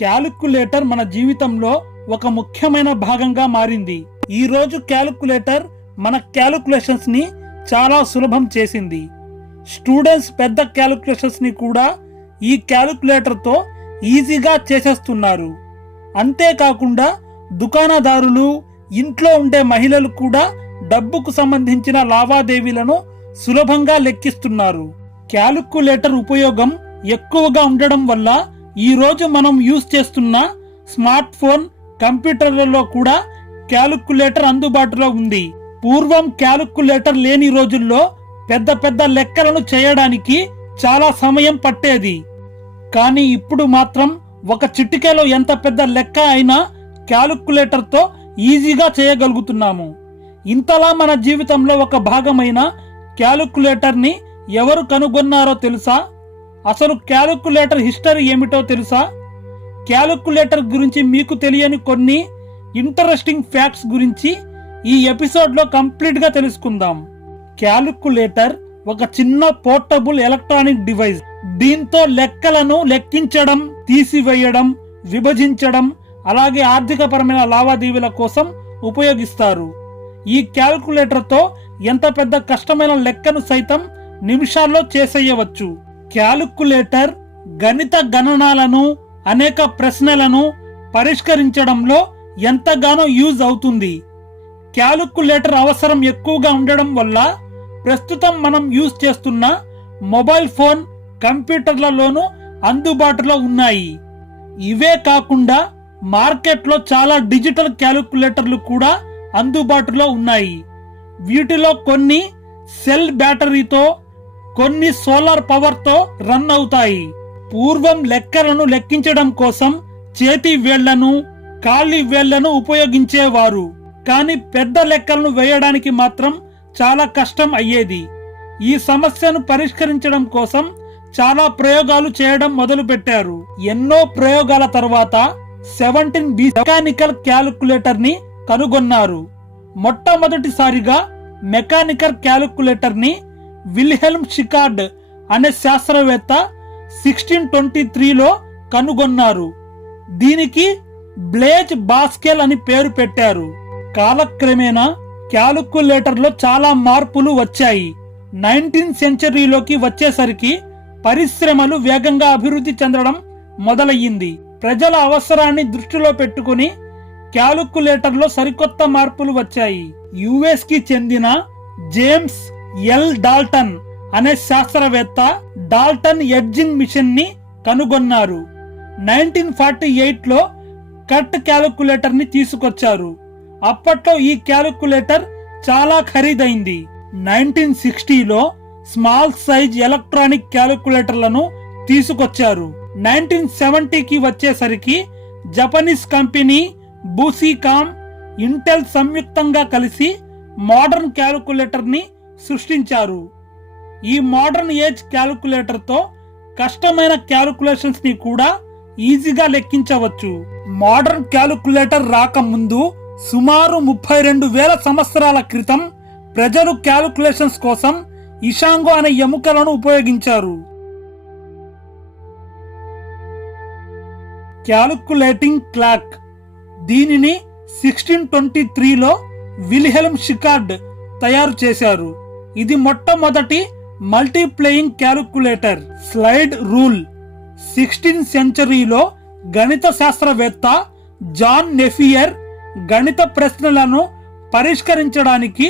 Calculator మన జీవితంలో ఒక ముఖ్యమైన భాగంగా మారింది. ఈ రోజు క్యాలిక్యులేటర్ మన క్యాలిక్యులేషన్స్ ని చాలా సులభం చేసింది. స్టూడెంట్స్ పెద్ద క్యాలిక్యులేషన్స్ ని కూడా ఈ క్యాలిక్యులేటర్ తో ఈజీగా చేసేస్తున్నారు. అంతేకాకుండా దుకాణదారులు, ఇంట్లో ఉండే మహిళలు కూడా డబ్బుకు సంబంధించిన లావాదేవీలను సులభంగా లెక్కిస్తున్నారు. క్యాలిక్యులేటర్ ఉపయోగం ఎక్కువగా ఉండడం వల్ల ఈ రోజు మనం యూజ్ చేస్తున్న స్మార్ట్ ఫోన్, కంప్యూటర్లలో కూడా క్యాలిక్యులేటర్ అందుబాటులో ఉంది. పూర్వం క్యాలిక్యులేటర్ లేని రోజుల్లో పెద్ద పెద్ద లెక్కలను చేయడానికి చాలా సమయం పట్టేది. కానీ ఇప్పుడు మాత్రం ఒక చిటికెలో ఎంత పెద్ద లెక్క అయినా క్యాలిక్యులేటర్ తో ఈజీగా చేయగలుగుతున్నాము. ఇంతలా మన జీవితంలో ఒక భాగమైన క్యాలిక్యులేటర్ ని ఎవరు కనుగొన్నారో తెలుసా? అసలు క్యాలిక్యులేటర్ హిస్టరీ ఏమిటో తెలుసా? క్యాలిక్యులేటర్ గురించి మీకు తెలియని కొన్ని ఇంట్రెస్టింగ్ ఫ్యాక్ట్స్ గురించి ఈ ఎపిసోడ్ లో కంప్లీట్ గా తెలుసుకుందాం. క్యాలిక్యులేటర్ ఒక చిన్న పోర్టబుల్ ఎలక్ట్రానిక్ డివైస్. దీంతో లెక్కలను లెక్కించడం, తీసివేయడం, విభజించడం, అలాగే ఆర్థికపరమైన లావాదేవీల కోసం ఉపయోగిస్తారు. ఈ క్యాలిక్యులేటర్ తో ఎంత పెద్ద కష్టమైన లెక్కను సైతం నిమిషాల్లో చేసేయవచ్చు. క్యాలిక్యులేటర్ గణిత గణనాలను, అనేక ప్రశ్నలను పరిష్కరించడంలో ఎంతగానో యూజ్ అవుతుంది. క్యాలిక్యులేటర్ అవసరం ఎక్కువగా ఉండడం వల్ల ప్రస్తుతం మనం యూజ్ చేస్తున్న మొబైల్ ఫోన్, కంప్యూటర్లలోనూ అందుబాటులో ఉన్నాయి. ఇవే కాకుండా మార్కెట్లో చాలా డిజిటల్ క్యాలిక్యులేటర్లు కూడా అందుబాటులో ఉన్నాయి. వీటిలో కొన్ని సెల్ బ్యాటరీతో, కొన్ని సోలార్ పవర్ తో రన్ అవుతాయి. పూర్వం లెక్కలను లెక్కించడం కోసం చేతి వేళ్లను, కాలి వేళ్లను ఉపయోగించేవారు. కానీ పెద్ద లెక్కలను వేయడానికి మాత్రం చాలా కష్టం అయ్యేది. ఈ సమస్యను పరిష్కరించడం కోసం చాలా ప్రయోగాలు చేయడం మొదలు పెట్టారు. ఎన్నో ప్రయోగాల తర్వాత 17B మెకానికల్ క్యాలిక్యులేటర్ ని కనుగొన్నారు. మొట్టమొదటిసారిగా మెకానికల్ క్యాలిక్యులేటర్ ని విల్హెల్మ్ షికార్డ్ అనే శాస్త్రవేత్త 1623లో కనుగొన్నారు. దీనికి బ్లేజ్ బాస్కెల్ అని పేరు పెట్టారు. కాలక్రమేణా క్యాలిక్యులేటర్ లో చాలా మార్పులు వచ్చాయి. 19th సెంచరీలోకి వచ్చేసరికి పరిశ్రమలు వేగంగా అభివృద్ధి చెందడం మొదలయ్యింది. ప్రజల అవసరాన్ని దృష్టిలో పెట్టుకుని క్యాలిక్యులేటర్ లో సరికొత్త మార్పులు వచ్చాయి. యుఎస్ కి చెందిన జేమ్స్ ఎల్ డాల్టన్ అనే శాస్త్రవేత్త డాల్టన్ ఎడ్జింగ్ మిషన్ ని కనుగొన్నారు. 1948లో కట్ క్యాలిక్యులేటర్ ని తీసుకొచ్చారు. అప్పట్లో ఈ క్యాలిక్యులేటర్ చాలా ఖరీదైంది. 1960లో స్మాల్ సైజ్ ఎలక్ట్రానిక్ క్యాలిక్యులేటర్లను తీసుకొచ్చారు. 1970కి వచ్చేసరికి జపనీస్ కంపెనీ బూసికామ్, ఇంటెల్ సంయుక్తంగా కలిసి మోడర్న్ క్యాలిక్యులేటర్ ని సృష్టించారు. ఈ మోడర్న్ ఏజ్ క్యాలిక్యులేటర్ తో కష్టమైన క్యాలిక్యులేషన్స్ ని కూడా ఈజీగా లెక్కించవచ్చు. మోడర్న్ క్యాలిక్యులేటర్ రాకముందు సుమారు 32,000 సంవత్సరాల క్రితం ప్రజలు క్యాలిక్యులేషన్స్ కోసం ఇషాంగో అనే ఎముకలను ఉపయోగించారు. Calculating clock. దీనిని 1623లో విల్హెల్మ్ షికార్డ్ తయారు చేశారు. ఇది మొట్టమొదటి multiplying calculator. Slide rule. 16th సెంచరీలో గణిత శాస్త్రవేత్త జాన్ నెఫియర్ గణిత ప్రశ్నలను పరిష్కరించడానికి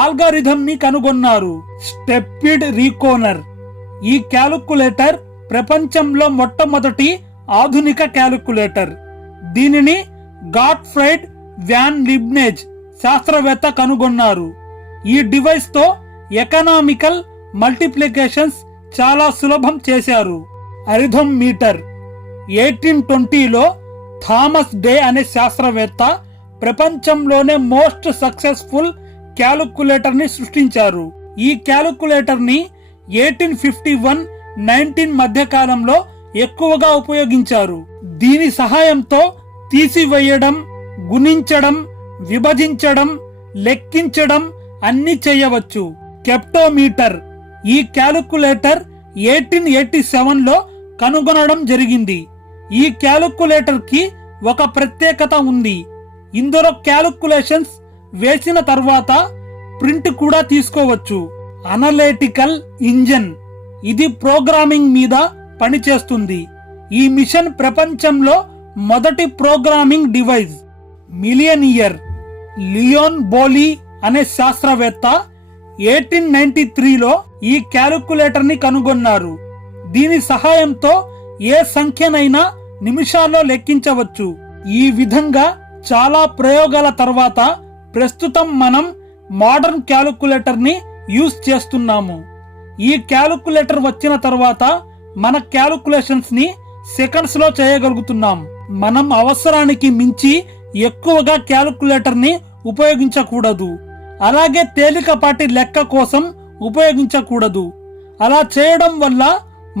ఆల్గారిథం ని కనుగొన్నారు. స్టెప్పిడ్ రీకోనర్. ఈ క్యాలిక్యులేటర్ ప్రపంచంలో మొట్టమొదటి ఆధునిక క్యాలిక్యులేటర్. దీనిని గాట్ఫ్రైడ్ వ్యాన్ లీబ్నిజ్ శాస్త్రవేత్త కనుగొన్నారు. ఈ డివైస్ తో ఎకనామికల్ మల్టిప్లికేషన్స్ చాలా సులభం చేశారు. అరిథమ్ మీటర్. 1820లో థామస్ డే అనే శాస్త్రవేత్త ప్రపంచంలోనే మోస్ట్ సక్సెస్ఫుల్ క్యాలిక్యులేటర్ ని సృష్టించారు. ఈ క్యాలిక్యులేటర్ ని 1851-19 మధ్య కాలంలో ఎక్కువగా ఉపయోగించారు. దీని సహాయంతో తీసివేయడం, గుణించడం, విభజించడం, లెక్కించడం అన్ని చేయవచ్చు. కెప్టోమీటర్. ఈ క్యాలిక్యులేటర్ 1887లో కనుగొనడం జరిగింది. ఈ క్యాలిక్యులేటర్ కి ఒక ప్రత్యేకత ఉంది. ఇందులో క్యాలిక్యులేషన్స్ వేసిన తర్వాత ప్రింట్ కూడా తీసుకోవచ్చు. అనలిటికల్ ఇంజన్, ఇది ప్రోగ్రామింగ్ మీద పనిచేస్తుంది. ఈ మిషన్ ప్రపంచంలో మొదటి ప్రోగ్రామింగ్ డివైస్. మిలియనియర్ లియోన్ బోలీ అనే శాస్త్రవేత్త 1893లో ఈ క్యాలిక్యులేటర్ ని కనుగొన్నారు. దీని సహాయంతో ఏ సంఖ్యనైనా నిమిషాల్లో లెక్కించవచ్చు. ఈ విధంగా చాలా ప్రయోగాల తర్వాత ప్రస్తుతం మనం మోడర్న్ క్యాలిక్యులేటర్ ని యూజ్ చేస్తున్నాము. ఈ క్యాలిక్యులేటర్ వచ్చిన తర్వాత మన క్యాలిక్యులేషన్స్ ని సెకండ్స్ లో చేయగలుగుతున్నాం. మనం అవసరానికి మించి ఎక్కువగా క్యాలిక్యులేటర్ ని ఉపయోగించకూడదు. అలాగే తేలికపాటి లెక్క కోసం ఉపయోగించకూడదు. అలా చేయడం వల్ల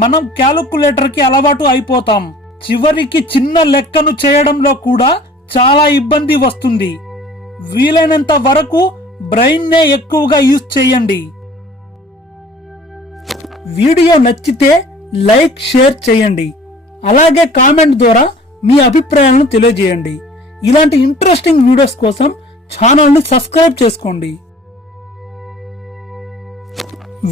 మనం క్యాలిక్యులేటర్ కి అలవాటు అయిపోతాం. చివరికి చిన్న లెక్కను చేయడంలో కూడా చాలా ఇబ్బంది వస్తుంది. వీలైనంత వరకు బ్రెయిన్ నే ఎక్కువగా యూజ్ చేయండి. వీడియో నచ్చితే లైక్, షేర్ చేయండి. అలాగే కామెంట్ ద్వారా మీ అభిప్రాయాలను తెలియజేయండి. ఇలాంటి ఇంట్రెస్టింగ్ వీడియోస్ కోసం ఛానల్ ని సబ్స్క్రైబ్ చేసుకోండి.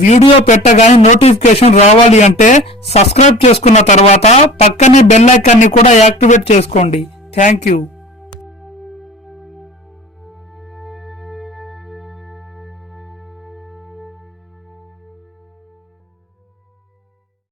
వీడియో పెట్టగానే నోటిఫికేషన్ రావాలి అంటే సబ్స్క్రైబ్ చేసుకున్న తర్వాత పక్కనే బెల్ ఐకాన్ ని కూడా యాక్టివేట్ చేసుకోండి. Thank you.